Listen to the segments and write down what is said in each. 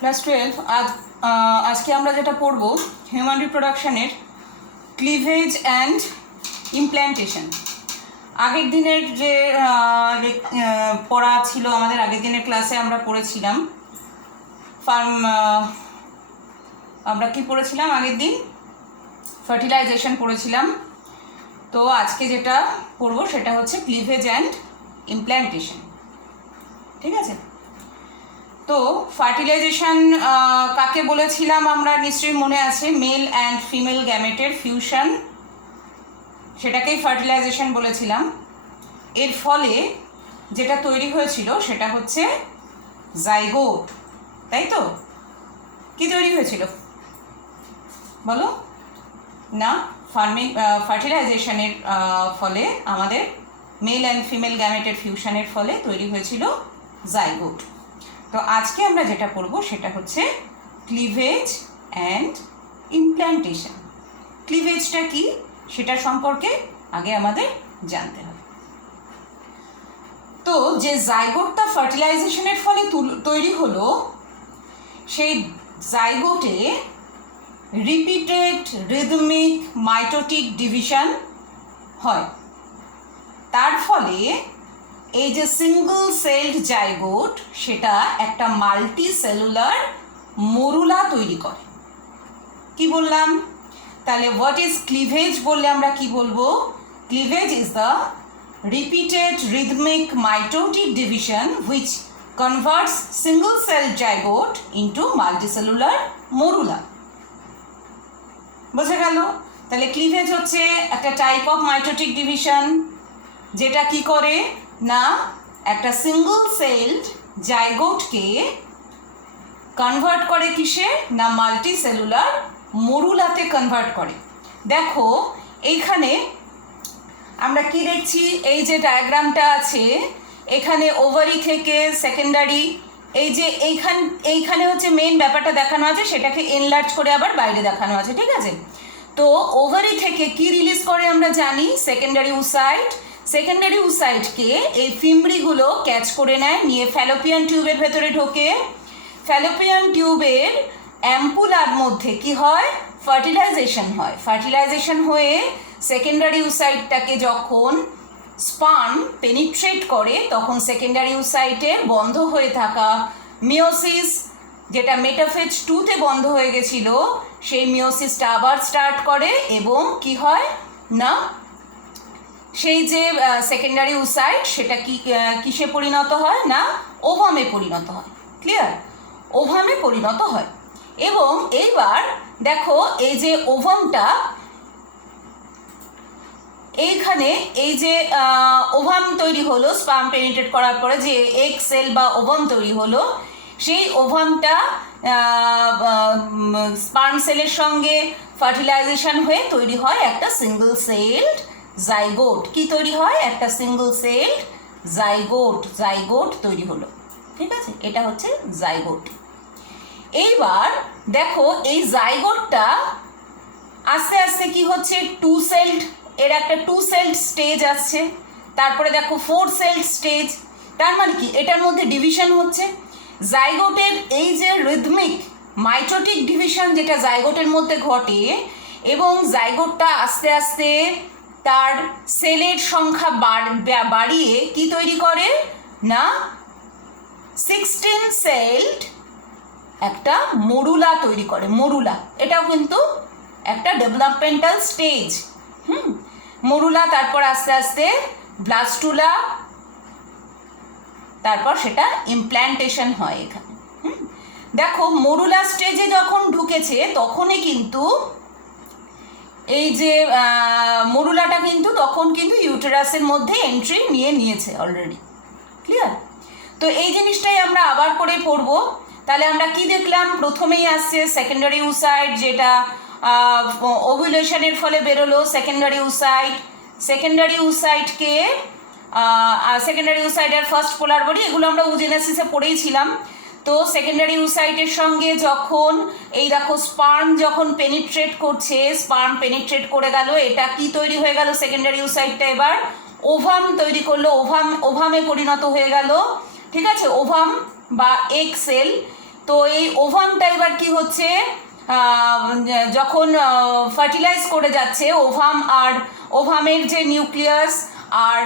Class 12 আজকে আমরা যেটা পড়ব হিউম্যান রিপ্রোডাকশনের ক্লিভেজ অ্যান্ড ইমপ্ল্যান্টেশন। আগের দিনের যে পড়া ছিল আমাদের, আগের দিনের ক্লাসে আমরা পড়েছিলাম আমরা কি পড়েছিলাম আগের দিন? ফার্টিলাইজেশন পড়েছিলাম। তো আজকে যেটা পড়ব সেটা হচ্ছে ক্লিভেজ অ্যান্ড ইমপ্ল্যান্টেশন। ঠিক আছে? তো ফার্টিলাইজেশন কাকে বলেছিলাম আমরা, নিশ্চয়ই মনে আছে, মেল অ্যান্ড ফিমেল গ্যামেটের ফিউশন, সেটাকেই ফার্টিলাইজেশন বলেছিলাম। এর ফলে যেটা তৈরি হয়েছিল সেটা হচ্ছে জাইগোট, তাই তো? কি তৈরি হয়েছিল বলো না? ফার্টিলাইজেশনের ফলে আমাদের মেল অ্যান্ড ফিমেল গ্যামেটের ফিউশনের ফলে তৈরি হয়েছিল জাইগোট। তো আজকে আমরা যেটা পড়ব সেটা হচ্ছে ক্লিভেজ অ্যান্ড ইমপ্ল্যান্টেশন। ক্লিভেজটা কি সেটা সম্পর্কে আগে আমাদের জানতে হবে। তো যে জাইগোটটা ফার্টিলাইজেশনের ফলে তৈরি হলো, সেই জাইগোটে রিপিটেড রিদমিক মাইটোটিক ডিভিশন হয়। তার ফলে এই যে সিঙ্গল সেলড জাইগোট সেটা একটা মাল্টি সেলুলার মরুলা তৈরি করে। কি বললাম তাহলে? হোয়াট ইজ ক্লিভেজ বললে আমরা কি বলবো? Cleavage is the repeated rhythmic mitotic division which converts single sailed zygote into multicellular morula. বোঝা গেল? তাহলে ক্লিভেজ হচ্ছে একটা টাইপ অফ মাইটোটিক ডিভিশন, যেটা কি করে না একটা সিঙ্গল সেলড জাইগোটকে কনভার্ট করে কিসে না মাল্টি সেলুলার মরুলাতে কনভার্ট করে। দেখো এইখানে আমরা কি দেখছি, এই যে ডায়াগ্রামটা আছে এখানে ওভারি থেকে সেকেন্ডারি, এই যে এইখানে হচ্ছে মেইন ব্যাপারটা দেখানো আছে, সেটাকে এনলার্জ করে আবার বাইরে দেখানো আছে। ঠিক আছে? তো ওভারি থেকে কি রিলিজ করে আমরা জানি, সেকেন্ডারি উসাইট। সেকেন্ডারি উসাইটকে এই ফিমব্রিগুলো ক্যাচ করে নেয়, নিয়ে ফ্যালোপিয়ান টিউবের ভেতরে ঢোকে। ফ্যালোপিয়ান টিউবের অ্যাম্পুলার মধ্যে কি হয়? ফার্টিলাইজেশন হয়। ফার্টিলাইজেশন হয়ে সেকেন্ডারি উসাইটটাকে যখন স্পার্ম পেনিট্রেট করে, তখন সেকেন্ডারি উসাইটে বন্ধ হয়ে থাকা মিওসিস, যেটা মেটাফেজ 2-তে বন্ধ হয়ে গেছিল, সেই মিওসিসটা আবার স্টার্ট করে এবং কি হয় না সেই যে সেকেন্ডারি উসাইট সেটা কিসে পরিণত হয় না ওভামে পরিণত হয়। ক্লিয়ার? ওভামে পরিণত হয়। এবং এইবার দেখো এই যে ওভামটা, এইখানে এই যে ওভাম তৈরি হলো স্পার্ম পেনিট্রেট করার পরে যে এগ সেল বা ওভাম তৈরি হলো, সেই ওভামটা স্পার্ম সেলের সঙ্গে ফার্টিলাইজেশন হয়ে তৈরি হয় একটা সিঙ্গল সেলড জাইগোট। কি তৈরি হয়? একটা সিঙ্গল সেলড জাইগোট তৈরি হলো। ঠিক আছে? এটা হচ্ছে জাইগোট। এইবার দেখো এই জাইগোটটা আস্তে আস্তে কি হচ্ছে, টু সেলড, এর একটা টু সেলড স্টেজ আসছে, তারপরে দেখো 4 সেলড স্টেজ। তার মানে কি এটার মধ্যে ডিভিশন হচ্ছে। জাইগোটের এই যে রিদমিক মাইটোটিক ডিভিশন যেটা জাইগোটের মধ্যে ঘটে, এবং জাইগোটটা আস্তে আস্তে তার সেলের সংখ্যা বাড়িয়ে কি তৈরি করে না 16 সেলড একটা মরুলা তৈরি করে। মরুলা এটাও কিন্তু একটা ডেভেলপমেন্টাল স্টেজ। মরুলা, তারপর আস্তে আস্তে ব্লাস্টুলা, তারপর সেটা ইমপ্ল্যান্টেশন হয় এখানে। দেখো মরুলা স্টেজে যখন ঢুকেছে তখনই কিন্তু এই যে মরুলাটা কিন্তু তখন কিন্তু ইউটেরাসের মধ্যে এন্ট্রি নিয়েছে অলরেডি। ক্লিয়ার? তো এই জিনিসটাই আমরা আবার করে পড়বো। তাহলে আমরা কি দেখলাম? প্রথমেই আসছে সেকেন্ডারি উসাইট, যেটা ওভুলেশনের ফলে বেরোলো সেকেন্ডারি উসাইট। সেকেন্ডারি উসাইটের ফার্স্ট পোলার বডি, এগুলো আমরা ওজেনেসিসে পড়েইছিলাম। তো সেকেন্ডারি উসাইটের সঙ্গে যখন এই দেখো স্পার্ম যখন পেনিট্রেট করছে, স্পার্ম পেনিট্রেট করে গেল, এটা কি তৈরি হয়ে গেল? সেকেন্ডারি উসাইটটা এবার ওভাম তৈরি করলো, ওভামে পরিণত হয়ে গেল। ঠিক আছে? ওভাম বা এগ সেল। তো এই ওভামটা এবার কি হচ্ছে, যখন ফার্টিলাইজ করে যাচ্ছে ওভামের যে নিউক্লিয়াস আর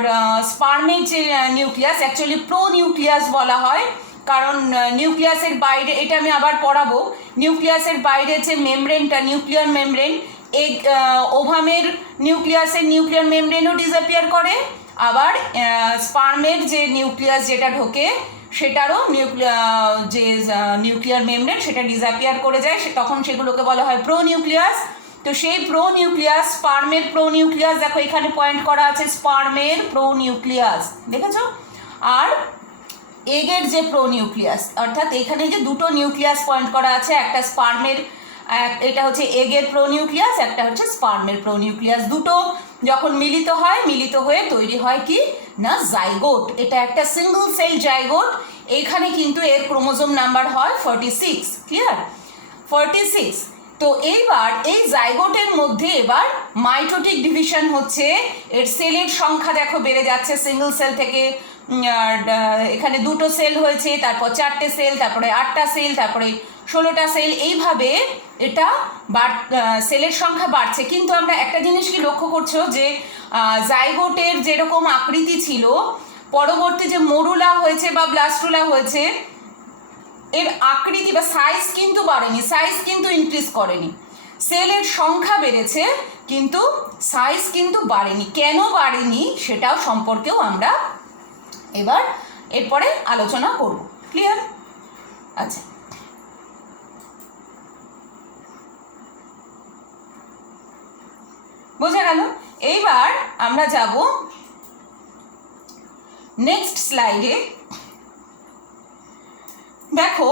স্পার্মের যে নিউক্লিয়াস, অ্যাকচুয়ালি প্রোনিউক্লিয়াস বলা হয়, কারণ নিউক্লিয়াসের বাইরে, এটা আমি আবার পড়াবো, নিউক্লিয়াসের বাইরে যে মেমব্রেনটা, নিউক্লিয়ার মেমব্রেন, এই ওভামের নিউক্লিয়ার মেমব্রেনও ডিসঅ্যাপিয়ার করে, আবার স্পার্মের যে নিউক্লিয়াস যেটা ঢোকে সেটারও যে নিউক্লিয়ার মেমব্রেন সেটা ডিসঅ্যাপিয়ার করে যায়, তখন সেগুলোকে বলা হয় প্রোনিউক্লিয়াস। তো সেই প্রোনিউক্লিয়াস, স্পার্মের প্রোনিউক্লিয়াস, দেখো এখানে পয়েন্ট করা আছে স্পার্মের প্রোনিউক্লিয়াস, দেখেছো? আর এগের যে প্রোনিউক্লিয়াস, অর্থাৎ এখানে যে দুটো নিউক্লিয়াস পয়েন্ট করা আছে, একটা স্পার্মের, এটা হচ্ছে এগের প্রোনিউক্লিয়াস, একটা হচ্ছে স্পার্মের প্রোনিউক্লিয়াস, দুটো যখন মিলিত হয়ে তৈরি হয় কি না জাইগোট। এটা একটা সিঙ্গল সেল জাইগোট। এইখানে কিন্তু এর ক্রোমোজোম নাম্বার হয় 46, ক্লিয়ার? 46। তো এইবার এই জাইগোটের মধ্যে এবার মাইটোটিক ডিভিশন হচ্ছে, এর সেলের সংখ্যা দেখো বেড়ে যাচ্ছে, সিঙ্গল সেল থেকে এখানে দুটো সেল হয়েছে, তারপর 4টে সেল, তারপরে 8টা সেল, তারপরে 16টা সেল, এইভাবে এটা সেলের সংখ্যা বাড়ছে। কিন্তু আমরা একটা জিনিস কি লক্ষ্য করছো যে জাইগোটের যেরকম আকৃতি ছিল, পরবর্তী যে মরুলা হয়েছে বা ব্লাস্টুলা হয়েছে, এর আকৃতি বা সাইজ কিন্তু বাড়েনি, সাইজ কিন্তু ইনক্রিজ করেনি। সেলের সংখ্যা বেড়েছে কিন্তু সাইজ কিন্তু বাড়েনি। কেন বাড়েনি সেটাও সম্পর্কেও আমরা এবার এরপরে আলোচনা করব, ক্লিয়ার? আচ্ছা, বোঝা গেল? এইবার আমরা যাব নেক্সট স্লাইডে। দেখো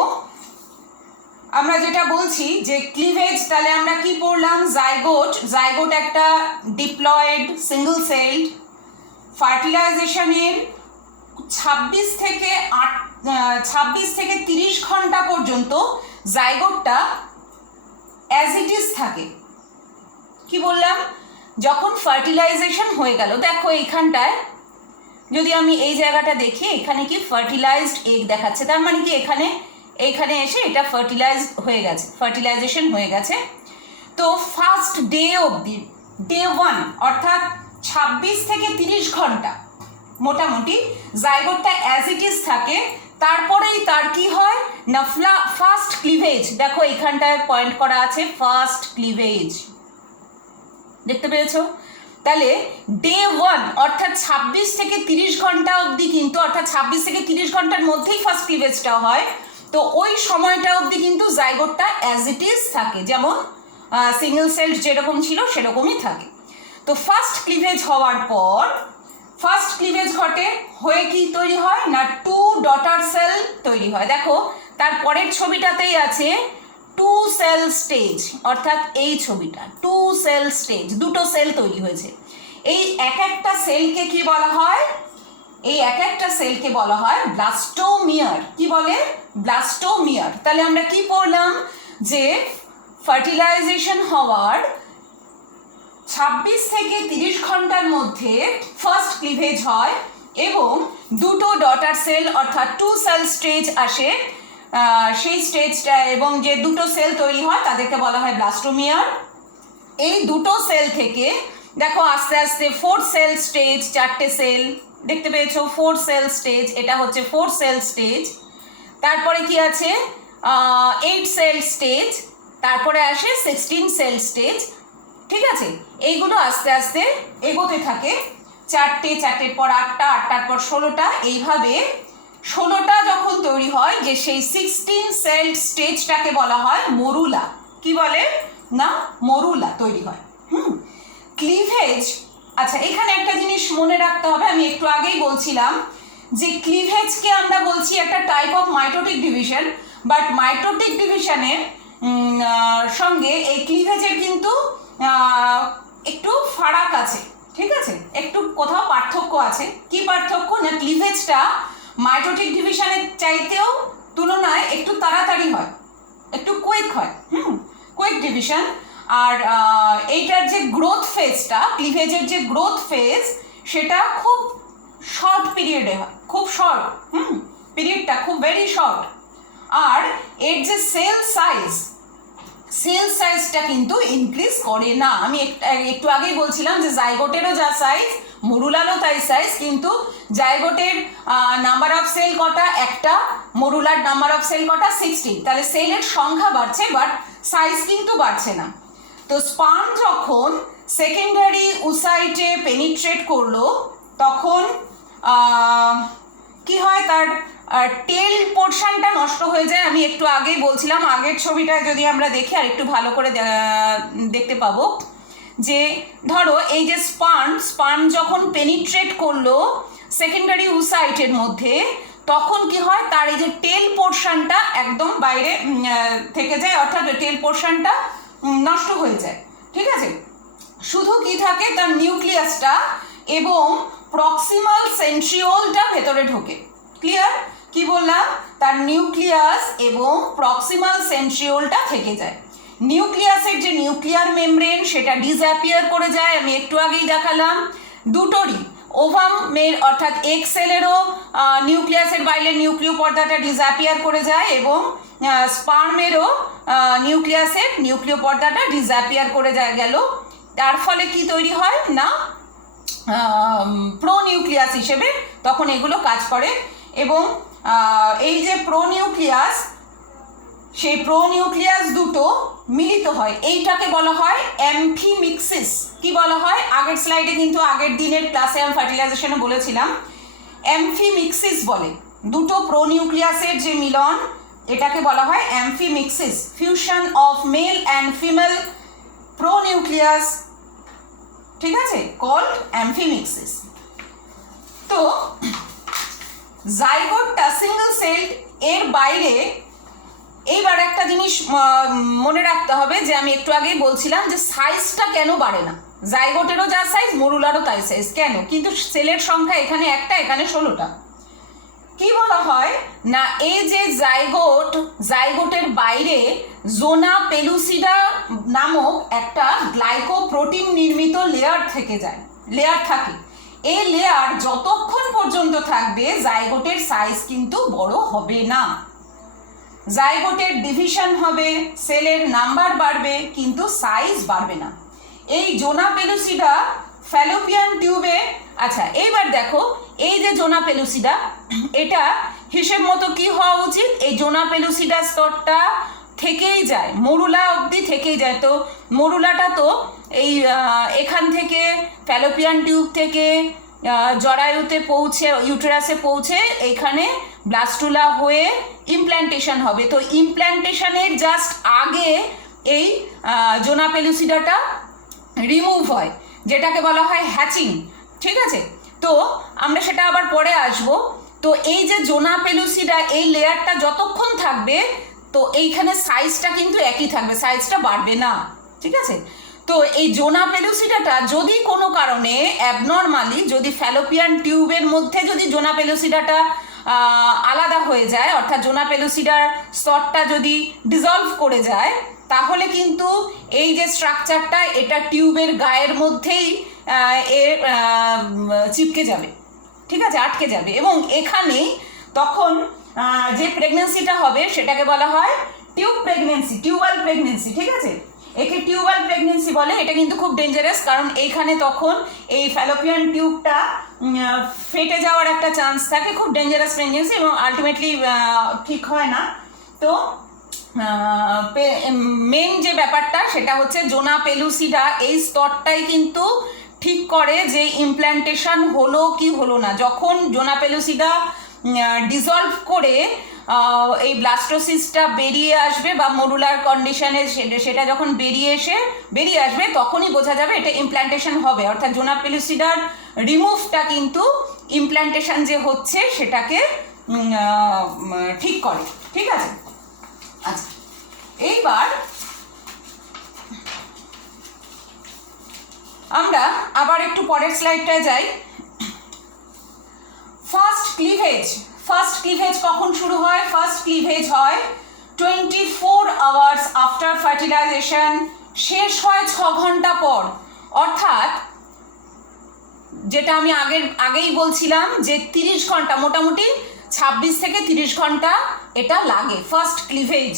আমরা যেটা বলছি যে ক্লিভেজ, তাহলে আমরা কি পড়লাম? জাইগোট একটা ডিপ্লয়েড সিঙ্গল সেলড, ফার্টিলাইজেশনের 26 থেকে 30 ঘন্টা পর্যন্ত জাইগোটটা অ্যাজ ইট ইজ থাকে। কি বললাম? যখন ফার্টিলাইজেশন হয়ে গেল, দেখো এইখানটায় যদি আমি এই জায়গাটা দেখি, এখানে কি ফার্টিলাইজড এগ দেখাচ্ছে, তার মানে কি এইখানে এসে এটা ফার্টিলাইজেশন হয়ে গেছে। তো ফার্স্ট ডে অবধি, ডে 1 অর্থাৎ 26 থেকে 30 ঘন্টা মোটামুটি জাইগোটটা অ্যাজ ইট ইজ থাকে। তারপরেই তার কি হয় না ফার্স্ট ক্লিভেজ, দেখো এইখানটায় পয়েন্ট করা আছে ফার্স্ট ক্লিভেজ, দেখতে পেয়েছো? তাহলে ডে 1 অর্থাৎ 26 থেকে 30 ঘন্টা অবধি কিন্তু, অর্থাৎ 26 থেকে 30 ঘন্টার মধ্যেই ফার্স্ট ক্লিভেজটা হয়। তো ওই সময়টা অবধি কিন্তু জাইগোটটা অ্যাজ ইট ইজ থাকে, যেমন সিঙ্গেল সেল যেরকম ছিল সেরকমই থাকে। তো ফার্স্ট ক্লিভেজ হওয়ার পর, ফার্স্ট ক্লিভেজ হয়ে কি তৈরি হয় না 2 ডটার সেল তৈরি হয়। দেখো তার পরের ছবিটাতেই আছে 2 সেল স্টেজ, অর্থাৎ এই ছবিটা 2 সেল স্টেজ, দুটো সেল তৈরি হয়েছে। এই এক একটা সেলকে কি বলা হয়? এই এক একটা সেলকে বলা হয় ব্লাস্টোমিয়ার। কি বলে? ব্লাস্টোমিয়ার। তাহলে আমরা কি পড়লাম যে ফার্টিলাইজেশন হওয়ার 26 থেকে 30 ঘন্টার মধ্যে ফার্স্ট ক্লিভেজ হয় এবং দুটো ডটার সেল অর্থাৎ 2 সেল স্টেজ আসে, সেই স্টেজটা এবং যে দুটো সেল তৈরি হয় তাদেরকে বলা হয় ব্লাস্টোমিয়ার। এই দুটো সেল থেকে দেখো আস্তে আস্তে 4 সেল স্টেজ, 4টে সেল দেখতে পেয়েছো, 4 সেল স্টেজ, এটা হচ্ছে 4 সেল স্টেজ। তারপরে কি আছে 8 সেল স্টেজ, তারপরে আসে 16 সেল স্টেজ, ঠিক আছে? এইগুলো আস্তে আস্তে এগোতে থাকে, 4টের পর 8টা, 8টার পর 16টা, এইভাবে 16টা যখন তৈরি হয়, যে সেই 16 সেল স্টেজটাকে বলা হয় মরুলা। কি বলে না মরুলা তৈরি হয়। ক্লিভেজ, আচ্ছা এখানে একটা জিনিস মনে রাখতে হবে, আমি একটু আগেই বলছিলাম যে ক্লিভেজকে আমরা বলছি একটা type of mitotic division, but mitotic ডিভিশনের সঙ্গে এই ক্লিভেজের কিন্তু একটু ফারাক আছে, ঠিক আছে? একটু কোথাও পার্থক্য আছে। কি পার্থক্য না ক্লিভেজটা মাইটোটিক ডিভিশনের চাইতেও তুলনায় একটু তাড়াতাড়ি হয়, একটু কুইক হয়, কুইক ডিভিশন। আর এইটার যে গ্রোথ ফেজটা, ক্লিভেজের যে গ্রোথ ফেজ, সেটা খুব শর্ট পিরিয়ডে হয়, খুব শর্ট, পিরিয়ডটা খুব ভেরি শর্ট। আর এর যে সেল সাইজটা কিন্তু ইনক্রিজ করে না। আমি একটু আগেই বলছিলাম যে জাইগোটেরও যা সাইজ মরুলারও তাই সাইজ, কিন্তু জাইগোটের নাম্বার অফ সেল কটা, একটা, মরুলার নাম্বার অফ সেল কটা 60, তাহলে সেলের সংখ্যা বাড়ছে বাট সাইজ কিন্তু বাড়ছে না। তো স্পার্ম যখন সেকেন্ডারি উসাইটে পেনিট্রেট করলো তখন কি হয়, তার টেল পোর্শনটা নষ্ট হয়ে যায়। আমি একটু আগেই বলছিলাম, আগের ছবিটা যদি আমরা দেখি আর একটু ভালো করে দেখতে পাবো যে ধরো এই যে স্পার্ম যখন পেনিট্রেট করলো সেকেন্ডারি উসাইটের মধ্যে, তখন কি হয়, তার এই যে টেল পোর্শনটা একদম বাইরে থেকে যায়, অর্থাৎ টেল পোর্শনটা নষ্ট হয়ে যায়। ঠিক আছে, শুধু কি থাকে, তার নিউক্লিয়াসটা এবং প্রক্সিমাল সেন্ট্রিওলটা ভেতরে ঢোকে। ক্লিয়ার? কি বললাম, তার নিউক্লিয়াস এবং প্রক্সিমাল সেন্ট্রিওলটা থেকে যায়। নিউক্লিয়াসের যে নিউক্লিয়ার মেমব্রেন সেটা ডিসঅ্যাপিয়ার করে যায়, আমি একটু আগেই দেখালাম। দুটোরই ওভামের অর্থাৎ এগ সেলেরও নিউক্লিয়াসের বাইরে নিউক্লিয় পর্দাটা ডিসঅ্যাপিয়ার করে যায় এবং স্পার্মেরও নিউক্লিয়াসের নিউক্লিয় পর্দাটা ডিসঅ্যাপিয়ার করে গেল। তার ফলে কি তৈরি হয় না, প্রোনিউক্লিয়াস হিসেবে তখন এগুলো কাজ করে। এবং এই যে প্রোনিউক্লিয়াস, সেই প্রোনিউক্লিয়াস দুটো মিলিত হয়, এইটাকে বলা হয় অ্যামফিমিক্সিস। কি বলা হয়, আগের স্লাইডে কিন্তু আগের দিনের ক্লাসে আমি ফার্টিলাইজেশনে বলেছিলাম অ্যামফিমিক্সিস বলে। দুটো প্রোনিউক্লিয়াসের যে মিলন, এটাকে বলা হয় amphimixis, fusion of male and female pronucleus. ঠিক আছে, কল্ড অ্যামফিমিক্সিস। তো জাইগোটটা সিঙ্গেল সেলড, এর বাইরে এইবার একটা জিনিস মনে রাখতে হবে যে আমি একটু আগেই বলছিলাম যে সাইজটা কেন বাড়ে না। জাইগোটেরও যা সাইজ মরুলারও তাই সাইজ, কেন? কিন্তু সেলের সংখ্যা এখানে একটা, এখানে 16টা। কি বলা হয় না, এই যে জাইগোটের বাইরে জোনা পেলুসিডা নামক একটা গ্লাইকোপ্রোটিন নির্মিত লেয়ার থাকে। এই লেয়ার যতক্ষণ পর্যন্ত থাকবে জাইগোটের সাইজ কিন্তু বড় হবে না। জাইগোটের ডিভিশন হবে, সেলের নাম্বার বাড়বে, কিন্তু সাইজ বাড়বে না। এই জোনা পেলুসিডা ফ্যালোপিয়ান টিউবে, আচ্ছা এইবার দেখো এই যে জোনা পেলুসিডা, এটা হিসেব মতো কি হওয়া উচিত, এই জোনা পেলুসিডা স্তরটা থেকেই যায়, মরুলা অবধি থেকেই যায়। তো মরুলাটা তো এই এখান থেকে ফ্যালোপিয়ান টিউব থেকে জরায়ুতে পৌঁছে, ইউটেরাসে পৌঁছে এইখানে ব্লাস্টুলা হয়ে ইমপ্ল্যান্টেশন হবে। তো ইমপ্ল্যান্টেশনের জাস্ট আগে এই জোনা পেলুসিডাটা রিমুভ হয়, যেটাকে বলা হয় হ্যাচিং। ঠিক আছে, তো আমরা সেটা আবার পরে আসব। তো এই যে জোনা পেলুসিডা, এই লেয়ারটা যতক্ষণ থাকবে তো এইখানে সাইজটা কিন্তু একই থাকবে, সাইজটা বাড়বে না। ঠিক আছে, তো এই জোনা পেলুসিডাটা যদি কোনো কারণে অ্যাবনর্মালি, যদি ফ্যালোপিয়ান টিউবের মধ্যে যদি জোনা পেলুসিডাটা আলাদা হয়ে যায়, অর্থাৎ জোনা পেলুসিডার স্তরটা যদি ডিজলভ করে যায়, তাহলে কিন্তু এই যে স্ট্রাকচারটা এটা টিউবের গায়ের মধ্যেই চিপকে যাবে। ঠিক আছে, আটকে যাবে এবং এখানেই তখন যে প্রেগনেন্সিটা হবে সেটাকে বলা হয় টিউবাল প্রেগনেন্সি। ঠিক আছে, একে টিউবাল প্রেগনেন্সি বলে। এটা কিন্তু খুব ডেঞ্জারাস, কারণ এইখানে তখন এই ফ্যালোপিয়ান টিউবটা ফেটে যাওয়ার একটা চান্স থাকে, খুব ডেঞ্জারাস প্রেগনেন্সি এবং আলটিমেটলি ঠিক হয় না। তো মেন যে ব্যাপারটা সেটা হচ্ছে জোনা পেলুসিডা এই স্তরটাই কিন্তু ঠিক করে যে ইমপ্ল্যান্টেশন হলো কি হলো না। যখন জোনা পেলুসিডা ডিজলভ করে এই ব্লাস্টোসিসটা বেরিয়ে আসবে বা মরুলার কন্ডিশনে সেটা যখন বেরিয়ে আসবে, তখনই বোঝা যাবে এটা ইমপ্ল্যান্টেশন হবে। অর্থাৎ জোনা পেলুসিডার রিমুভটা কিন্তু ইমপ্ল্যান্টেশন যে হচ্ছে সেটাকে ঠিক করে। ঠিক আছে, আচ্ছা এইবার আমরা আবার একটু পরের স্লাইডটায় যাই। ফার্স্ট ক্লিভেজ কখন শুরু হয়? ফার্স্ট ক্লিভেজ হয় 24 আওয়ার্স আফটার ফার্টিলাইজেশন, শেষ হয় 6 ঘন্টা পর। অর্থাৎ যেটা আমি আগেই বলছিলাম যে 30 ঘন্টা, মোটামুটি 26 থেকে 30 ঘন্টা এটা লাগে ফার্স্ট ক্লিভেজ,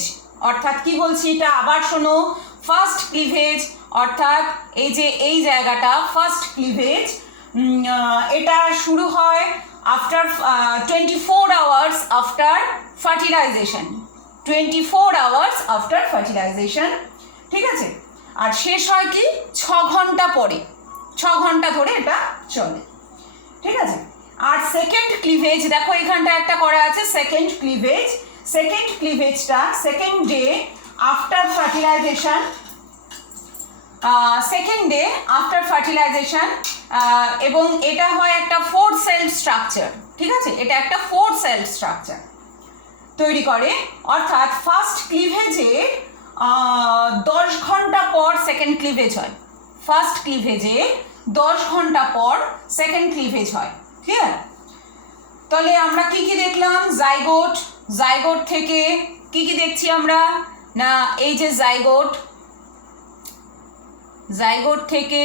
অর্থাৎ কি বলছি এটা আবার শোনো, ফার্স্ট ক্লিভেজ অর্থাৎ এই যে এই জায়গাটা ফার্স্ট ক্লিভেজ, এটা শুরু হয় after 24 hours after fertilization, 24 hours after fertilization, ঠিক আছে। আর শেষ হয় কি 6 ঘন্টা পরে, 6 ঘন্টা ধরে এটা চলে, ঠিক আছে। আর সেকেন্ড ক্লিভেজ দেখো এখানটা একটা করা আছে সেকেন্ড ক্লিভেজ, সেকেন্ড ক্লিভেজটা second day after fertilisation, second day after fertilisation, এবং এটা হয় একটা 4 সেল স্ট্রাকচার, ঠিক আছে, এটা একটা 4 সেল স্ট্রাকচার তৈরি করে, অর্থাৎ ফার্স্ট ক্লিভেজে 10 ঘন্টা পর সেকেন্ড ক্লিভেজ হয়, ফার্স্ট ক্লিভেজে 10 ঘন্টা পর সেকেন্ড ক্লিভেজ হয়, ক্লিয়ার। তাহলে আমরা কি কি দেখলাম, জাইগোট, জাইগোট থেকে কি কি দেখছি আমরা না, এই যে জাইগোট, জাইগোট থেকে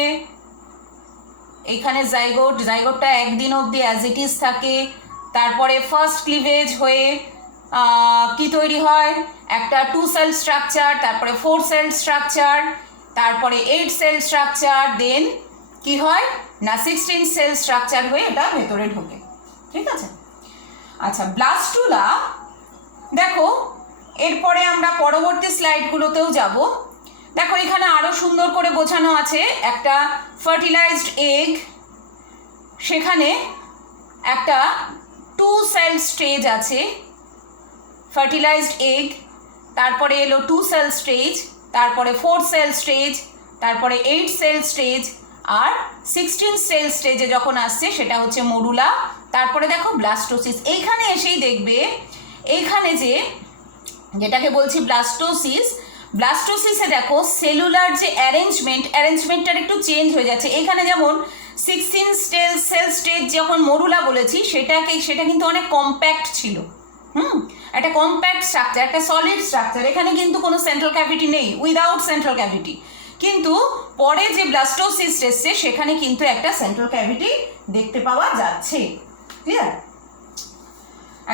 এখানে জাইগোট, জাইগোটটা একদিন অবধি অ্যাজ ইট ইজ থাকে, তারপরে ফার্স্ট ক্লিভেজ হয়ে কি তৈরি হয়, একটা 2 সেল স্ট্রাকচার, তারপরে 4 সেল স্ট্রাকচার, তারপরে 8 সেল স্ট্রাকচার, দেন কি হয় না 16 সেল স্ট্রাকচার হয়ে এটা ভেতরে ঢোকে, ঠিক আছে। আচ্ছা ব্লাস্টুলা দেখো, এরপরে আমরা পরবর্তী স্লাইডগুলোতেও যাব। দেখো এখানে আরো সুন্দর করে বোঝানো আছে, একটা ফার্টিলাইজড এগ, সেখানে একটা 2 সেল স্টেজ আছে, ফার্টিলাইজড এগ, তারপরে এলো 2 সেল স্টেজ, তারপরে 4 সেল স্টেজ, তারপরে 8 সেল স্টেজ, আর 16 সেল স্টেজে যখন আসছে সেটা হচ্ছে মরুলা, তারপরে দেখো ব্লাস্টোসিস। এইখানে এসেই দেখবে এইখানে যে যেটাকে বলছি ব্লাস্টোসিস, ব্লাস্টোসিসে দেখো সেলুলার যে অ্যারেঞ্জমেন্টটার একটু চেঞ্জ হয়ে যাচ্ছে। এখানে যেমন 16 সেল স্টেজ যখন মরুলা বলেছি সেটা কিন্তু অনেক কম্প্যাক্ট ছিল, একটা কম্প্যাক্ট স্ট্রাকচার, একটা সলিড স্ট্রাকচার, এখানে কিন্তু কোনো সেন্ট্রাল ক্যাভিটি নেই, উইদাউট সেন্ট্রাল ক্যাভিটি। কিন্তু পরে যে ব্লাস্টোসিস এসছে সেখানে কিন্তু একটা সেন্ট্রাল ক্যাভিটি দেখতে পাওয়া যাচ্ছে, ক্লিয়ার,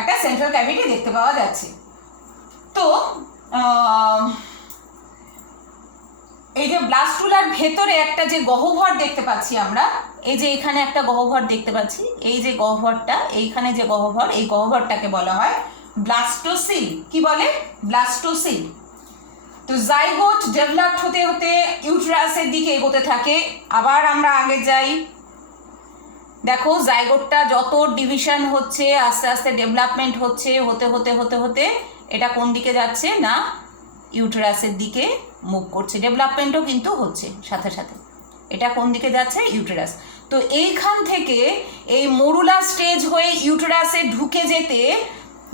একটা সেন্ট্রাল ক্যাভিটি দেখতে পাওয়া যাচ্ছে। তো এই যে ব্লাস্টুলার ভেতরে একটা যে গহ্বর দেখতে পাচ্ছি আমরা, এই যে এখানে একটা গহ্বর দেখতে পাচ্ছি, এই যে গহ্বরটা, এইখানে যে গহ্বর, এই গহ্বরটাকে বলা হয় ব্লাস্টোসিল। কি বলে? ব্লাস্টোসিল। তো জাইগোট ডেভেলপড হতে হতে ইউটেরাসের দিকে এগোতে থাকে। আবার আমরা আগে যাই, দেখো জাইগোটটা যত ডিভিশন হচ্ছে, আস্তে আস্তে ডেভেলপমেন্ট হচ্ছে, হতে হতে হতে হতে এটা কোন দিকে যাচ্ছে না ইউটেরাসের দিকে মুভ করছে, ডেভেলপমেন্টও কিন্তু হচ্ছে সাথে সাথে। এটা কোন দিকে যাচ্ছে? ইউটেরাস। তো এইখান থেকে এই মরুলা স্টেজ হয়ে ইউটেরাসে ঢুকে যেতে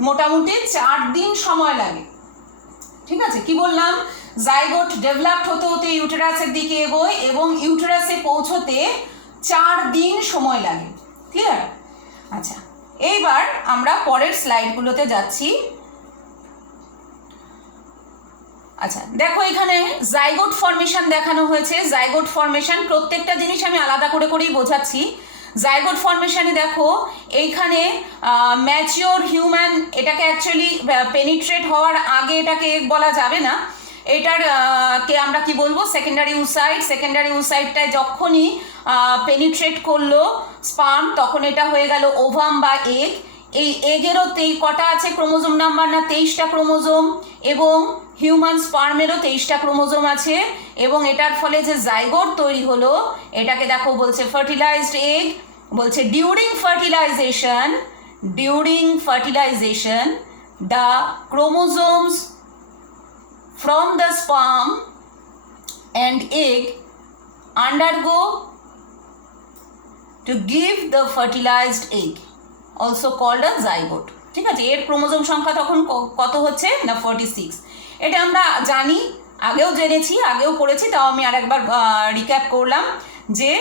মোটামুটি 4 দিন সময় লাগে, ঠিক আছে। কি বললাম? জাইগোট ডেভেলপড হতে হতে ইউটেরাসের দিকে এগোয় এবং ইউটেরাসে পৌঁছতে 4 দিন সময় লাগে, ক্লিয়ার? আচ্ছা, এইবার আমরা পরের স্লাইডগুলোতে যাচ্ছি। আচ্ছা দেখো, এখানে জাইগোট ফর্মেশন দেখানো হয়েছে। জাইগোট ফর্মেশন প্রত্যেকটা জিনিস আমি আলাদা করে করেই বোঝাচ্ছি। জাইগোট ফর্মেশনে দেখো এইখানে ম্যাচিওর হিউম্যান, এটাকে অ্যাকচুয়ালি পেনিট্রেট হওয়ার আগে এটাকে বলা যাবে না, এটার কে আমরা কি বলবো? Secondary oocyte. সেকেন্ডারি উসাইডটায় যখনই পেনিট্রেট করলো স্পার্ম, তখন এটা হয়ে গেল ওভাম বা এগ। এই এগেরও কটা আছে ক্রোমোজোম নাম্বার? না 23টা ক্রোমোজোম, এবং হিউম্যান স্পার্মেরও 23টা ক্রোমোজোম আছে। এবং এটার ফলে যে জাইগোট তৈরি হলো, এটাকে দেখো বলছে ফার্টিলাইজড এগ। বলছে during fertilization the chromosomes from the sperm and egg undergo to give the fertilized egg, also called a zygote, ঠিক আছে। এর ক্রোমোজোম সংখ্যা তখন কত হচ্ছে? না 46। এটা আমরা জানি, আগেও জেনেছি, আগেও পড়েছি, তাও আমি আরেকবার রিক্যাপ করলাম যে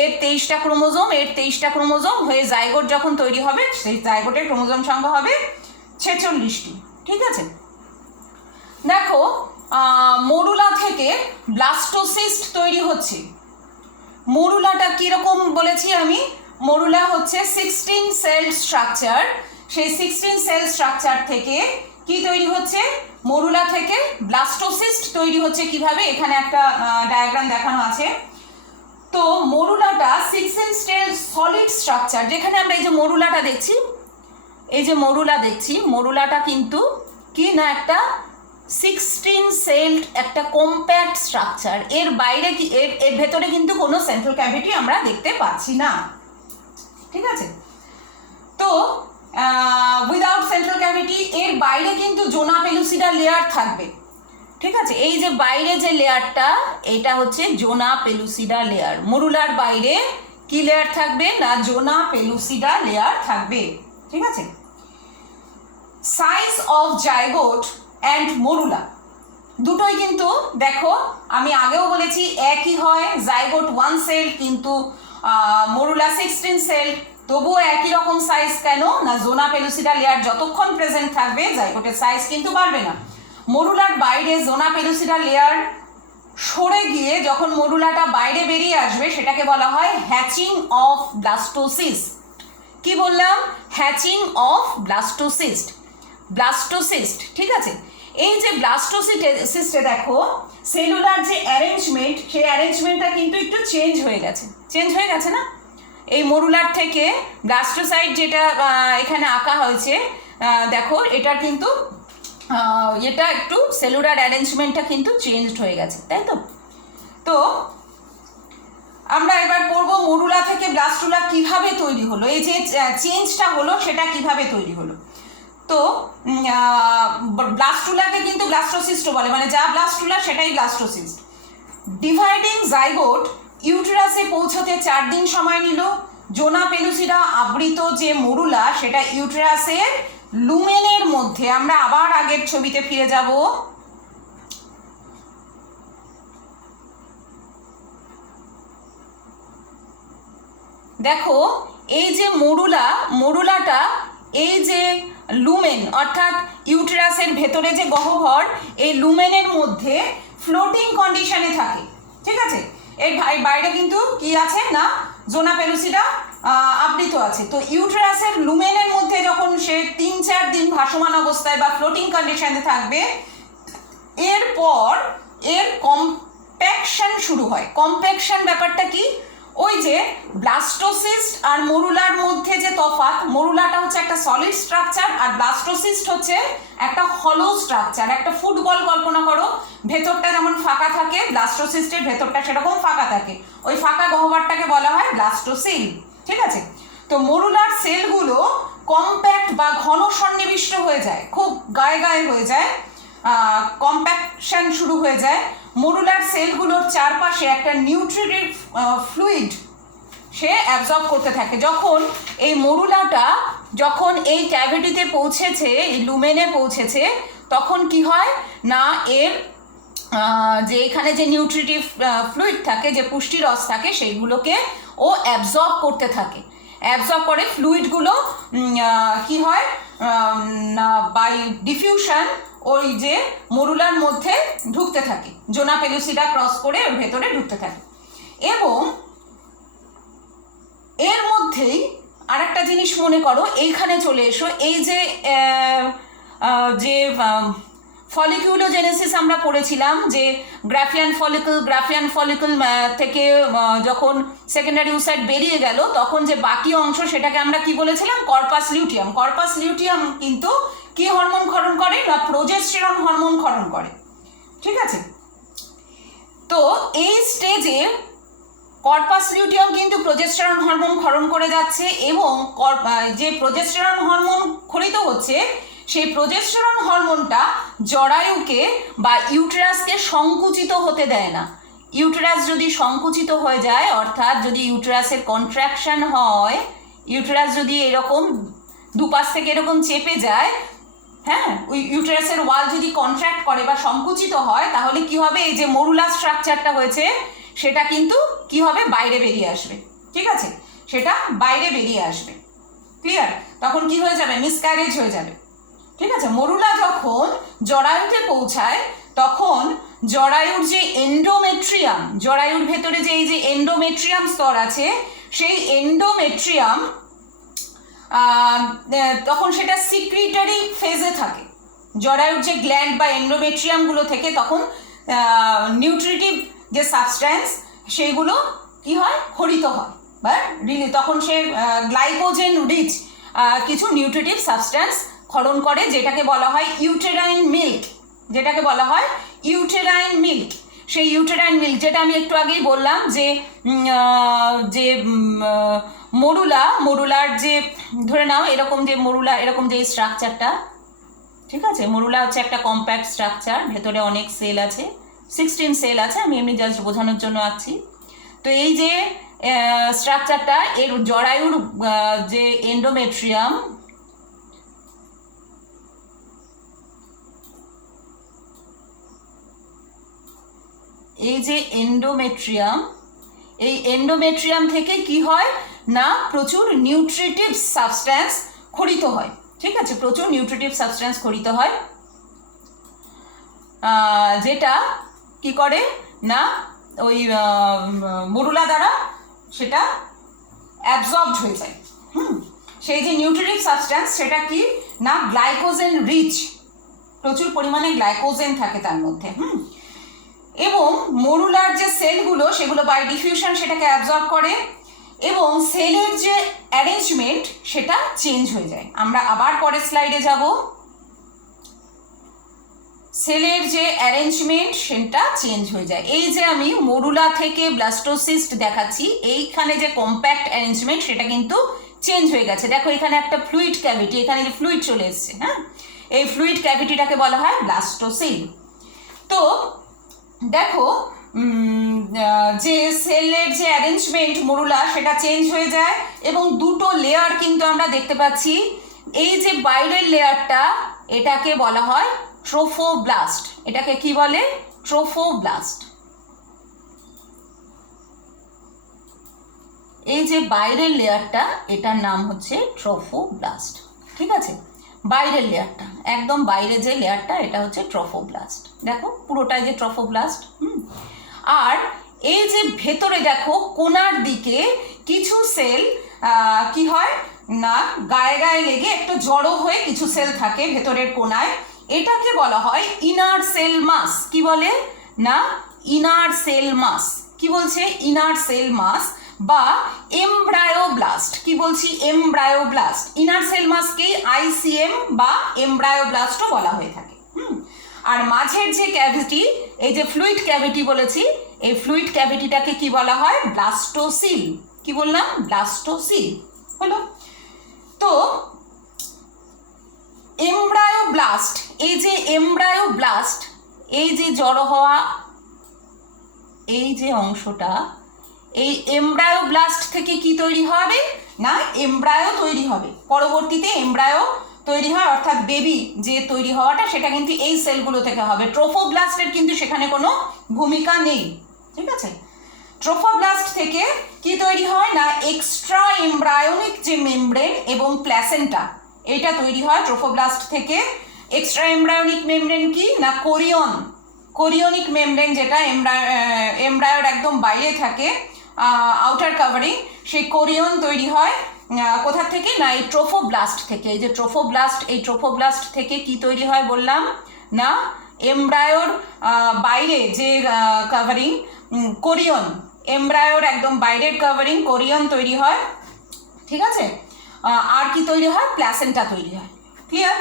এর 23টা ক্রোমোজোম, এর 23টা ক্রোমোজোম হয়ে জাইগোট যখন তৈরি হবে, সেই জাইগোটের ক্রোমোজোম সংখ্যা হবে 46টি, ঠিক আছে। দেখো মরুলা থেকে ব্লাস্টোসিস্ট তৈরি হচ্ছে। মরুলাটা কীরকম বলেছি আমি? মরুলা হচ্ছে 16 সেল স্ট্রাকচার। সেই 16 সেল স্ট্রাকচার থেকে কি তৈরি হচ্ছে, মরুলা থেকে ব্লাস্টোসিস্ট তৈরি হচ্ছে কিভাবে, এখানে একটা ডায়াগ্রাম দেখানো আছে। তো মরুলাটা 6 স্টেজ সলিড স্ট্রাকচার, যেখানে আমরা এই যে মরুলাটা দেখছি, এই যে মরুলা দেখছি, মরুলাটা কিন্তু কি না একটা 16 সেলড একটা কম্প্যাক্ট স্ট্রাকচার। এর বাইরে কি এর ভেতরে কিন্তু কোনো সেন্ট্রাল ক্যাভিটি আমরা দেখতে পাচ্ছি না, ঠিক আছে। তো উইদাউট সেন্ট্রাল ক্যাভিটি, এর বাইরে কিন্তু জোনা পেলুসিডা লেয়ার থাকবে, ঠিক আছে। এই যে বাইরে যে লেয়ারটা, এটা হচ্ছে জোনা পেলুসিডা লেয়ার। মরুলার বাইরে কি লেয়ার থাকবে না, জোনা পেলুসিডা লেয়ার থাকবে, ঠিক আছে। Size of zygote and morula দুটোই কিন্তু দেখো, আমি আগেও বলেছি একই হয়। জাইগোট 1 সেল, কিন্তু মরুলা 16 সেল, তবুও একই রকম সাইজ। কেন না, জোনা পেলুসিডা লেয়ার যতক্ষণ প্রেজেন্ট থাকবে জাইগোটের সাইজ কিন্তু বাড়বে না। মরুলার বাইরে জোনা পেলুসিডা লেয়ার সরে গিয়ে যখন মরুলাটা বাইরে বেরিয়ে আসবে, সেটাকে বলা হয় হ্যাচিং অফ ব্লাস্টোসিস্ট। কি বললাম, হ্যাচিং অফ ব্লাস্টোসিস্ট, ব্লাস্টোসিস্ট, ঠিক আছে। এই যে ব্লাস্টোসিস্টে দেখো সেলুলার যে অ্যারেঞ্জমেন্ট, সেই অ্যারেঞ্জমেন্টটা কিন্তু একটু চেঞ্জ হয়ে গেছে না। এই মরুলার থেকে ব্লাস্টোসাইট যেটা এখানে আঁকা হয়েছে, দেখো এটা কিন্তু এটা একটু সেলুলার অ্যারেঞ্জমেন্টটা কিন্তু চেঞ্জড হয়ে গেছে, তাই তো। তো আমরা এবার পড়বো মরুলা থেকে ব্লাস্টুলা কিভাবে তৈরি হলো, এই যে চেঞ্জটা হলো সেটা কিভাবে তৈরি হলো। তো ব্লাস্টুলাকে কিন্তু ব্লাস্টোসিস্টও বলে, মানে যা ব্লাস্টুলা সেটাই ব্লাস্টোসিস্ট। ডিভাইডিং জাইগোট ইউটেরাসে পৌঁছতে 4 দিন সময় নিল। জোনা পেলুসিডা আবৃত যে মরুলা, সেটা ইউটেরাসের লুমেনের মধ্যে, আমরা আবার আগের ছবিতে ফিরে যাব। দেখো এই যে মরুলাটা এই যে লুমেন অর্থাৎ ইউটেরাসের ভেতরে যে গহ্বর, এই লুমেনের মধ্যে ফ্লোটিং কন্ডিশনে থাকে, ঠিক আছে। এর বাইরে কিন্তু কি আছে না, জোনা পেলুসিডা আবৃত আছে। তো ইউটেরাসের লুমেনের মধ্যে যখন সে 3-4 দিন ভাসমান অবস্থায় বা ফ্লোটিং কন্ডিশনে থাকবে, এরপর এর কম্প্যাকশন শুরু হয়। কম্প্যাকশন ব্যাপারটা কি, ওই যে ব্লাস্টোসিস্ট আর মরুলার মধ্যে যে তফাৎ, মরুলাটা হচ্ছে একটা সলিড স্ট্রাকচার আর ব্লাস্টোসিস্ট হচ্ছে একটা হলো স্ট্রাকচার। একটা ফুটবল কল্পনা করো, ভেতরটা যেমন ফাঁকা থাকে, ব্লাস্টোসিস্টের ভেতরটা সেরকম ফাঁকা থাকে, ওই ফাঁকা গহ্বরটাকে বলা হয় ব্লাস্টোসিল, ঠিক আছে। তো মরুলার সেলগুলো কম্প্যাক্ট বা ঘন সন্নিবিষ্ট হয়ে যায়, খুব গায়ে গায়ে হয়ে যায়, কম্প্যাকশন শুরু হয়ে যায়। মরুলার সেলগুলোর চারপাশে একটা নিউট্রিটিভ ফ্লুইড সে অ্যাবজর্ব করতে থাকে। যখন এই মরুলাটা যখন এই ক্যাভিটিতে পৌঁছেছে, এই লুমেনে পৌঁছেছে, তখন কি হয় না, এর যে এখানে যে নিউট্রিটিভ ফ্লুইড থাকে, যে পুষ্টিরস থাকে, সেইগুলোকে ও অ্যাবজর্ব করতে থাকে। অ্যাবজর্ব করে ফ্লুইডগুলো কি হয় না, বাই ডিফিউশন ওই যে মরুলার মধ্যে ঢুকতে থাকে, জোনা পেলুসিডা ক্রস করে ওর ভেতরে ঢুকতে থাকে। এবং এর মধ্যেই আরেকটা জিনিস মনে করো, এইখানে চলে এসো, এই যে ফলিকিউলোজেনেসিস আমরা পড়েছিলাম, যে গ্রাফিয়ান ফলিকল থেকে যখন সেকেন্ডারি উসাইট বেরিয়ে গেল, তখন যে বাকি অংশ সেটাকে আমরা কি বলেছিলাম, কর্পাস লিউটিয়াম। কর্পাস লিউটিয়াম কিন্তু কি হরমোন ক্ষরণ করে না, প্রোজেস্টেরন হরমোন ক্ষরণ করে, ঠিক আছে। তো এই স্টেজে কর্পাস লিউটিয়াম কিন্তু প্রোজেস্টেরন হরমোন ক্ষরণ করে যাচ্ছে, এবং যে প্রোজেস্টেরন হরমোন ক্ষরিত হচ্ছে, সেই প্রোজেস্টেরন হরমোনটা জরায়ুকে বা ইউটেরাসকে সংকুচিত হতে দেয় না। ইউটেরাস যদি সংকুচিত হয়ে যায়, অর্থাৎ যদি ইউটেরাসের কন্ট্রাকশন হয়, ইউটেরাস যদি এরকম দুপাশ থেকে এরকম চেপে যায়, হ্যাঁ, ওই ইউটেরাসের ওয়াল যদি কন্ট্রাক্ট করে বা সংকুচিত হয়, তাহলে কি হবে, এই যে মরুলা স্ট্রাকচারটা হয়েছে সেটা কিন্তু কি হবে, বাইরে বেরিয়ে আসবে, ঠিক আছে, সেটা বাইরে বেরিয়ে আসবে, ক্লিয়ার। তখন কি হয়ে যাবে, মিসক্যারেজ হয়ে যাবে, ঠিক আছে। মরুলা যখন জরায়ুতে পৌঁছায়, তখন জরায়ুর যে এন্ডোমেট্রিয়াম, জরায়ুর ভেতরে যে এই যে এন্ডোমেট্রিয়াম স্তর আছে, সেই এন্ডোমেট্রিয়াম তখন সেটা সিক্রিটারি ফেজে থাকে, জরায়ুর যে গ্ল্যান্ড বা এন্ডোমেট্রিয়ামগুলো থেকে তখন নিউট্রিটিভ যে সাবস্ট্যান্স সেইগুলো কি হয়, ক্ষরিত হয়, বা তখন সে গ্লাইকোজেন রিচ কিছু নিউট্রিটিভ সাবস্ট্যান্স ক্ষরণ করে, যেটাকে বলা হয় ইউটেরাইন মিল্ক, যেটাকে বলা হয় ইউটেরাইন মিল্ক। সেই ইউটেরাইন মিল্ক যেটা আমি একটু আগেই বললাম যে যে মরুলার যে ধরে নাও এরকম যে মরুলা, এরকম যে স্ট্রাকচারটা, ঠিক আছে, মরুলা হচ্ছে একটা কম্প্যাক্ট স্ট্রাকচার, ভেতরে অনেক সেল আছে, 16 সেল আছে, আমি এমনি জাস্ট বোঝানোর জন্য আছি। তো এই যে স্ট্রাকচারটা, এর জরায়ুর যে এন্ডোমেট্রিয়াম, এই যে এন্ডোমেট্রিয়াম, এই এন্ডোমেট্রিয়াম থেকে কি হয় না, প্রচুর নিউট্রিটিভ সাবস্ট্যান্স ক্ষরিত হয়, ঠিক আছে, প্রচুর নিউট্রিটিভ সাবস্ট্যান্স ক্ষরিত হয়, যেটা কি করে না ওই মরুলা দ্বারা সেটা অ্যাবজর্বড হয়ে যায়। সেই যে নিউট্রিটিভ সাবস্ট্যান্স সেটা কি না গ্লাইকোজেন রিচ, প্রচুর পরিমাণে গ্লাইকোজেন থাকে তার মধ্যে। এবং মরুলার যে সেলগুলো সেগুলো বাই ডিফিউশন সেটাকে অ্যাবজর্ব করে, এবং সেলের যে অ্যারেঞ্জমেন্ট সেটা চেঞ্জ হয়ে যায়। আমরা আবার পরের স্লাইডে যাব। সেলের যে অ্যারেঞ্জমেন্ট সেটা চেঞ্জ হয়ে যায়। এই যে আমি মরুলা থেকে ব্লাস্টোসিস্ট দেখাচ্ছি, এইখানে যে কম্প্যাক্ট অ্যারেঞ্জমেন্ট সেটা কিন্তু চেঞ্জ হয়ে গেছে। দেখো এখানে একটা ফ্লুইড ক্যাভিটি, এখানে যে ফ্লুইড চলে এসছে, হ্যাঁ, এই ফ্লুইড ক্যাভিটিটাকে বলা হয় ব্লাস্টোসিল। তো দেখো যে সেলের যে অ্যারেঞ্জমেন্ট মরুলা সেটা চেঞ্জ হয়ে যায়, এবং দুটো লেয়ার কিন্তু আমরা দেখতে পাচ্ছি। এই যে বাইরের লেয়ারটা এটাকে বলা হয় ট্রোফোব্লাস্ট, এটাকে কি বলে, ট্রোফোব্লাস্ট। এই যে বাইরের লেয়ারটা এটার নাম হচ্ছে ট্রোফোব্লাস্ট, ঠিক আছে, বাইরের লেয়ারটা, একদম বাইরে যে লেয়ারটা এটা হচ্ছে ট্রোফোব্লাস্ট। দেখো পুরোটাই যে ট্রোফোব্লাস্ট। আর এই যে ভেতরে দেখো কোণার দিকে কিছু সেল কি হয় না গায়ে গায়ে লেগে একটা জড়ো হয়ে কিছু সেল থাকে ভেতরের কোণায়, এটাকে বলা হয় ইনার সেল মাস। কি বলে না ইনার সেল মাস, কি বলছে ইনার সেল মাস বা এমব্রায়োব্লাস্ট। কি বলছি এমব্রায়োব্লাস্ট, ইনার সেল মাসকে আইসিএম বা এমব্রায়োব্লাস্টও বলা হয়ে থাকে। আর মাঝের যে ক্যাভিটি, এই যে ফ্লুইড ক্যাভিটি বলেছি, এই ফ্লুইড ক্যাভিটিটাকে কি বলা হয় ব্লাস্টোসিল। কি বললাম ব্লাস্টোসিল হলো। তো এমব্রায়োব্লাস্ট, এই যে এমব্রায়োব্লাস্ট, এই যে জড়ো হওয়া এই যে অংশটা, এই এমব্রায়োব্লাস্ট থেকে কি তৈরি হবে না এমব্রায়ো তৈরি হবে, পরবর্তীতে এমব্রায়ো তৈরি হয়, অর্থাৎ বেবি যে তৈরি হওয়াটা সেটা কিন্তু এই সেলগুলো থেকে হবে। ট্রোফোব্লাস্টের কিন্তু সেখানে কোনো ভূমিকা নেই, ঠিক আছে। ট্রোফোব্লাস্ট থেকে কি তৈরি হয় না এক্সট্রা এমব্রায়োনিক যে মেমব্রেন এবং প্ল্যাসেন্টা, এটা তৈরি হয় ট্রোফোব্লাস্ট থেকে। এক্সট্রা এমব্রায়োনিক মেমব্রেন কি না কোরিয়নিক মেমব্রেন, যেটা এমব্রায়োর একদম বাইরে থাকে, আউটার কাভারিং, সেই কোরিয়ন তৈরি হয় কোথা থেকে না এই ট্রোফোব্লাস্ট থেকে। এই যে ট্রোফোব্লাস্ট, এই ট্রোফোব্লাস্ট থেকে কি তৈরি হয় বললাম না এমব্রায়োর বাইরে যে কাভারিং কোরিয়ন, এমব্রায়োর একদম বাইরের কাভারিং কোরিয়ন তৈরি হয়, ঠিক আছে। আর কি তৈরি হয় প্ল্যাসেন্টা তৈরি হয়। ক্লিয়ার?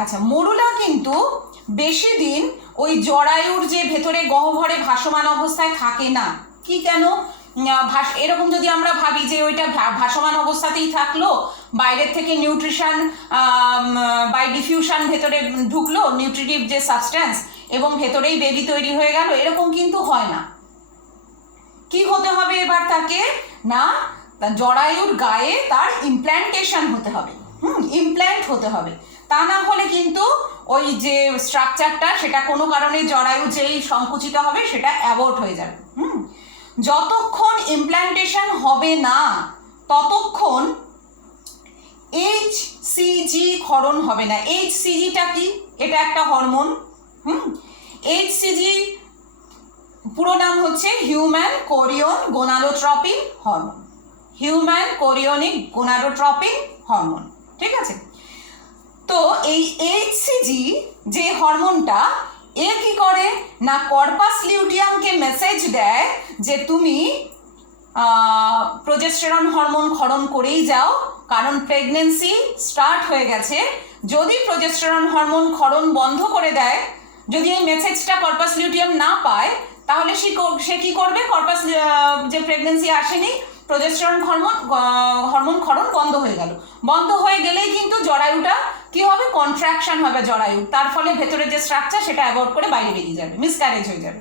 আচ্ছা, মরুলা কিন্তু বেশি দিন ওই জরায়ুর যে ভেতরে গহ্বরে ভাসমান অবস্থায় থাকে না। কি কেন? এরকম যদি আমরা ভাবি যে ওইটা ভাসমান অবস্থাতেই থাকলো, বাইরের থেকে নিউট্রিশন বাই ডিফিউশন ভেতরে ঢুকলো নিউট্রিটিভ যে সাবস্ট্যান্স, এবং ভেতরেই বেবি তৈরি হয়ে গেল, এরকম কিন্তু হয় না। কি হতে হবে এবার তাকে না জরায়ুর গায়ে তার ইমপ্ল্যান্টেশন হতে হবে, ইমপ্ল্যান্ট হতে হবে। তা না হলে কিন্তু ওই যে স্ট্রাকচারটা সেটা কোনো কারণে জরায়ু যেই সংকুচিত হবে সেটা অ্যাবর্ট হয়ে যাবে। যতক্ষণ ইমপ্ল্যান্টেশন হবে না ততক্ষণ এইচসিজি ক্ষরণ হবে না। এইচসিজিটা কি? এটা একটা হরমোন। এইচসিজি পুরো নাম হচ্ছে human Korean gonadotropin hormone, human chorionic gonadotropin hormone, ঠিক আছে। তো তো এই এইচসিজি যে হরমোনটা এ কি করে না কর্পাস লিউটিয়ামকে মেসেজ দেয় যে তুমি প্রোজেস্টেরন হরমোন ক্ষরণ করেই যাও, কারণ প্রেগনেন্সি স্টার্ট হয়ে গেছে। যদি প্রোজেস্টেরন হরমোন ক্ষরণ বন্ধ করে দেয়, যদি এই মেসেজটা কর্পাস লিউটিয়াম না পায়, তাহলে সে কি করবে, কর্পাস যে প্রেগনেন্সি আসেনি, প্রোজেস্টেরন হরমোন ক্ষরণ বন্ধ হয়ে গেল। বন্ধ হয়ে গেলেই কিন্তু জরায়ুটা কি হবে, কন্ট্রাকশন হবে জরায়ু, তার ফলে ভেতরে যে স্ট্রাকচার সেটা অ্যাভয়েড করে বাইরে বেরিয়ে যাবে, মিসক্যারেজ হয়ে যাবে।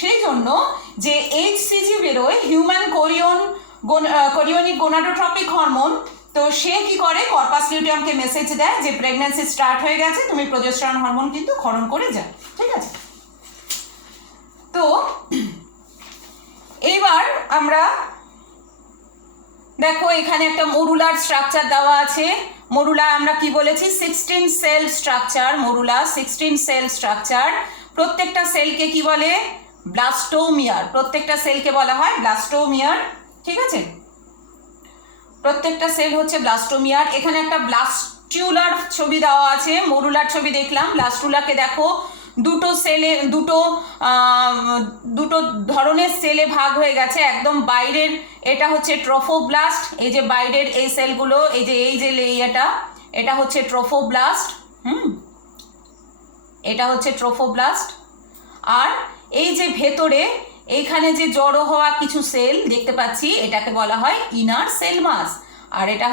সেই জন্য যে এইচসিজি বেরোয়, হিউম্যান কোরিওনিক গোনাডোট্রপিক হরমোন, তো সে কি করে কর্পাস লিউটিয়ামকে মেসেজ দেয় যে প্রেগনেন্সি স্টার্ট হয়ে গেছে, তুমি প্রোজেস্টেরন হরমোন কিন্তু ক্ষরণ করে যাও। ঠিক আছে, তো এইবার আমরা দেখো এখানে একটা মরুলার স্ট্রাকচার দেওয়া আছে। মরুলা আমরা কি বলেছি, 16 sell structure. Morula 16 sell structure. প্রত্যেকটা সেলকে কি বলে, ব্লাস্টোমিয়ার। প্রত্যেকটা সেলকে বলা হয় ব্লাস্টোমিয়ার। ঠিক আছে, প্রত্যেকটা সেল হচ্ছে ব্লাস্টোমিয়ার। এখানে একটা ব্লাস্টুলার ছবি দেওয়া আছে, মরুলার ছবি দেখলাম। ব্লাস্টুলাকে দেখো দুটো সেলে দুটো ধরনের সেলে ভাগ হয়ে গেছে। একদম বাইরের এটা হচ্ছে ট্রোফোব্লাস্ট, এই যে বাইরের এই সেলগুলো, এই যে লেয়ারটা, এটা হচ্ছে ট্রোফোব্লাস্ট। এটা হচ্ছে ট্রোফোব্লাস্ট। আর এই যে ভেতরে এইখানে যে জড়ো হওয়া কিছু সেল দেখতে পাচ্ছি, এটাকে বলা হয় ইনার সেল মাস। আর এটা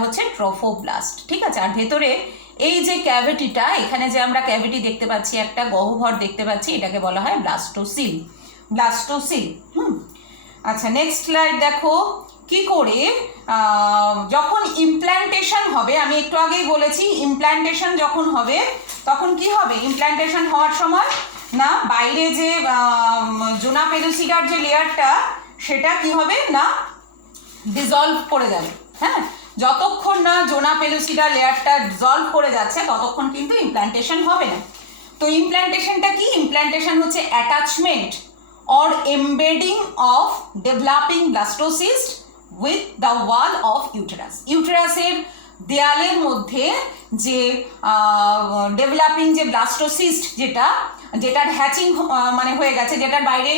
হচ্ছে ট্রোফোব্লাস্ট। ঠিক আছে, আর ভেতরে এই যে ক্যাভিটিটা, এখানে যে আমরা ক্যাভিটি দেখতে পাচ্ছি, একটা গহ্বর দেখতে পাচ্ছি, এটাকে বলা হয় ব্লাস্টোসিল। আচ্ছা, নেক্সট স্লাইড দেখো। কি করে যখন ইমপ্ল্যান্টেশন হবে, আমি একটু আগেই বলেছি ইমপ্ল্যান্টেশন যখন হবে তখন কি হবে, ইমপ্ল্যান্টেশন হওয়ার সময় না বাইরে যে জোনা পেলুসিডার যে লেয়ারটা, সেটা কি হবে না ডিজলভ করে যাবে। হ্যাঁ, যতক্ষণ না জোনা পেলুসিডা লেয়ারটা ডিজলভ করে যাচ্ছে ততক্ষণ কিন্তু ইমপ্ল্যান্টেশন হবে না। তো ইমপ্ল্যান্টেশনটা কি, ইমপ্ল্যান্টেশন হচ্ছে attachment or embedding of developing blastocyst with the wall of uterus. ইউটেরাসের দেয়ালের মধ্যে যে ডেভেলপিং যে ব্লাস্টোসিস্ট যেটার হ্যাচিং মানে হয়ে গেছে, যেটার বাইরে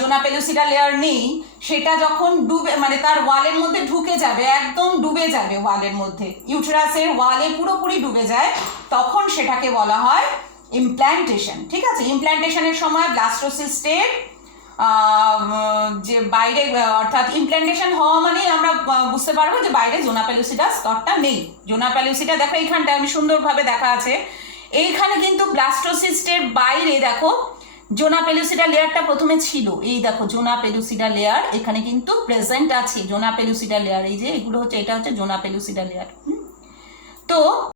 জোনা পেলুসিডা লেয়ার নেই, সেটা যখন ডুবে মানে তার ওয়ালের মধ্যে ঢুকে যাবে, একদম ডুবে যাবে ওয়ালের মধ্যে, ইউটেরাসের ওয়ালে পুরোপুরি ডুবে যায়, তখন সেটাকে বলা হয় ইমপ্ল্যান্টেশন। ঠিক আছে, ইমপ্ল্যান্টেশনের সময় ব্লাস্টোসিস্টের যে বাইরে, অর্থাৎ ইমপ্ল্যান্টেশন হওয়া মানেই আমরা বুঝতে পারবো যে বাইরে জোনা পেলুসিডা স্তরটা নেই। জোনা পেলুসিডা দেখো এইখানটা আমি সুন্দরভাবে দেখা আছে, এইখানে কিন্তু ব্লাস্টোসিস্টের বাইরে দেখো জোনা পেলুসিডা লেয়ারটা প্রথমে ছিল, এই দেখো জোনা পেলুসিডা লেয়ার এখানে কিন্তু প্রেজেন্ট আছে। জোনা পেলুসিডা লেয়ার, এই যে এগুলো হচ্ছে, এটা হচ্ছে জোনা পেলুসিডা লেয়ার। তো